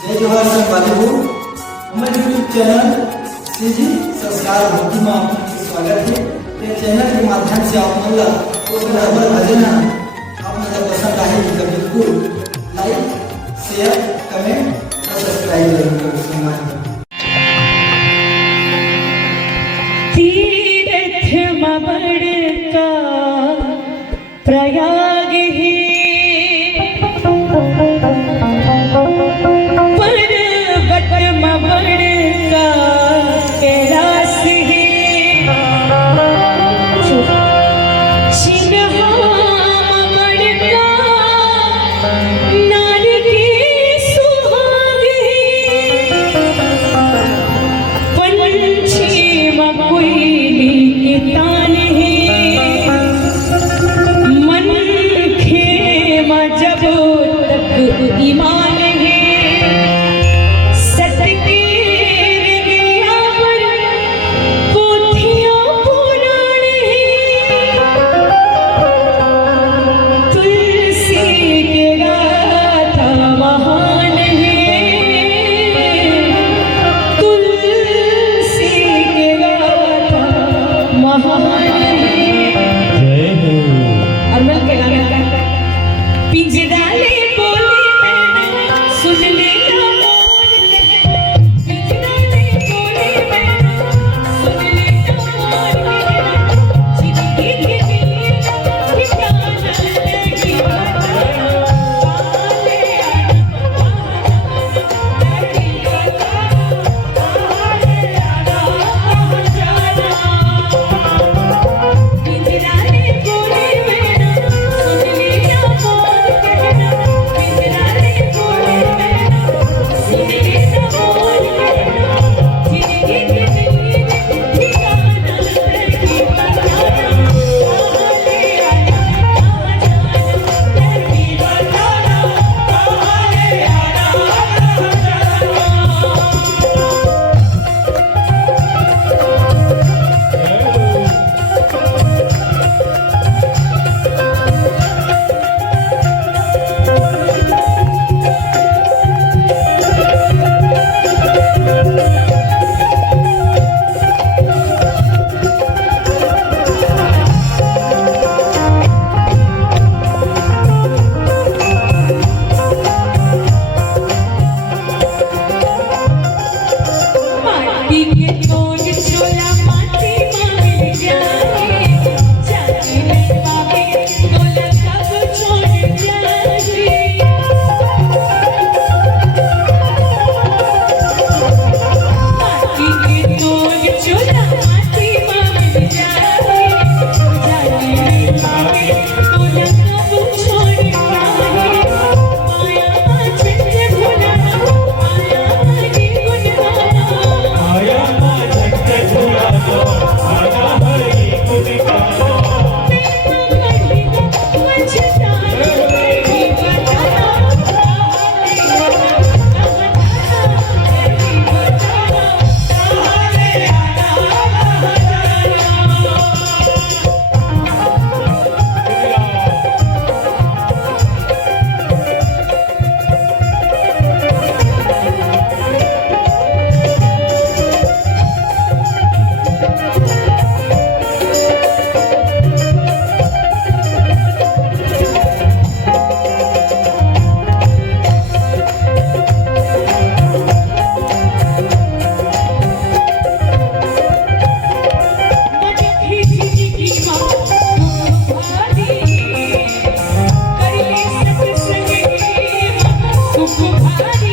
जय जोहार संवादियों, हमारे यूट्यूब चैनल सीजी संस्कार भक्ति में आपका स्वागत है। ये चैनल के माध्यम से आप मतलब तो बराबर भजन आप मतलब पसंद आए तो बिल्कुल लाइक शेयर कमेंट और सब्सक्राइब जरूर करें। तीर्थ बड़का प्रयाग ही पर्वत बड़का कैलाश ही छिन्हा बड़का नार की सुहाग ही पंछी कोयली के तान ही मन खेम जब तक ईमान है सत्य के रिया पर पोथियों पुराण है तुलसी के गाथा महान है तुलसी के गाथा महान है। और मिल के गाना पिंजरा ले बोले मैंने सुन लेना मोर कहना पिंजरा ले बोले मैंने सुन लेना मोर कहना जिंदगी के लिए ठिकाना नहीं बताना आले माटी के तोड़ छोला माटी मांग जाए जाने ले पावे डोला कब छोड़ जाए माटी के तोड़ छोला माटी मांग जाए जाने ले पावे डोला कब छोड़ जाए माया छे भोला माया हरि गुणगाना सुख भारी